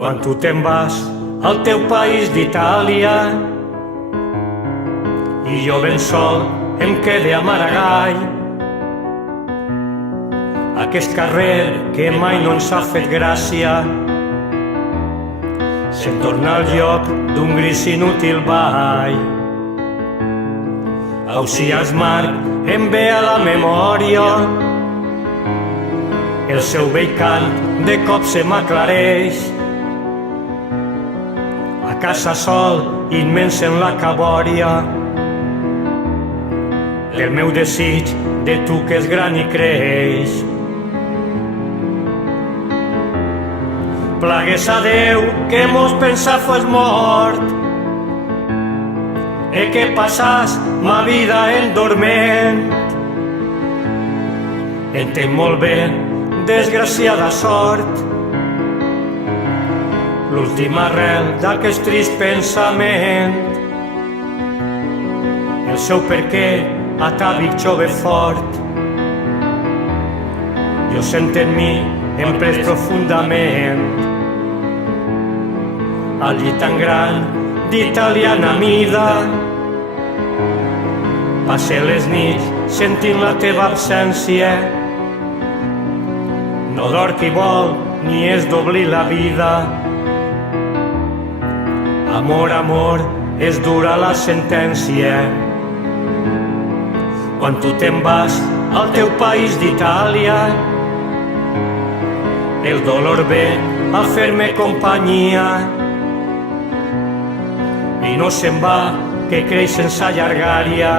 Quan tu te'n vas al teu país d'Itàlia i jo ben sol em quede a Maragall, aquest carrer que mai no ens ha fet gràcia se'n torna al lloc d'un gris inútil ball. Ausiàs Marc em ve a la memòria, el seu vell cant de cop se m'aclareix. A casa sol, immens en la cabòria, el meu desig de tu que és gran i creix. Plagues a Déu que mos pensa fos mort e que passàs ma vida en dorment. Entenc molt bé, desgraciada sort, l'última arrel d'aquest trist pensament. El seu perquè atàvic jove fort, jo sent en mi emprès profundament. Al llit tan gran d'italiana mida, passe les nits sentint la teva absència. No dorm qui vol ni és d'oblir la vida. Amor, amor, és dura la sentència. Quan tu te'n vas al teu país d'Itàlia, el dolor ve a fer-me companyia i no se'n va que creix sense llargària.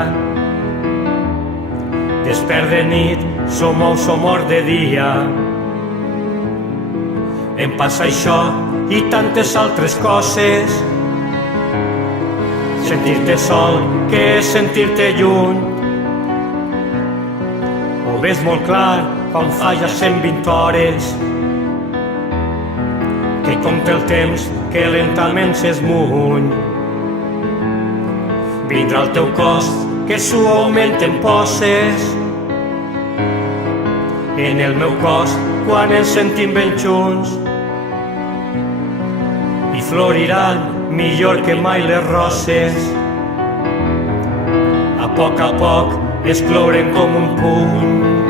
Despert de nit, somor de dia. Em passa això i tantes altres coses. Sentir-te sol que és sentir-te lluny. Ho ves molt clar quan fa ja 120 hores que compta el temps que lentament s'esmuny. Vindrà el teu cos que suaument em poses en el meu cos quan ens sentim ben junts i floriran millor que mai les roses. A poc es clouen com un puny.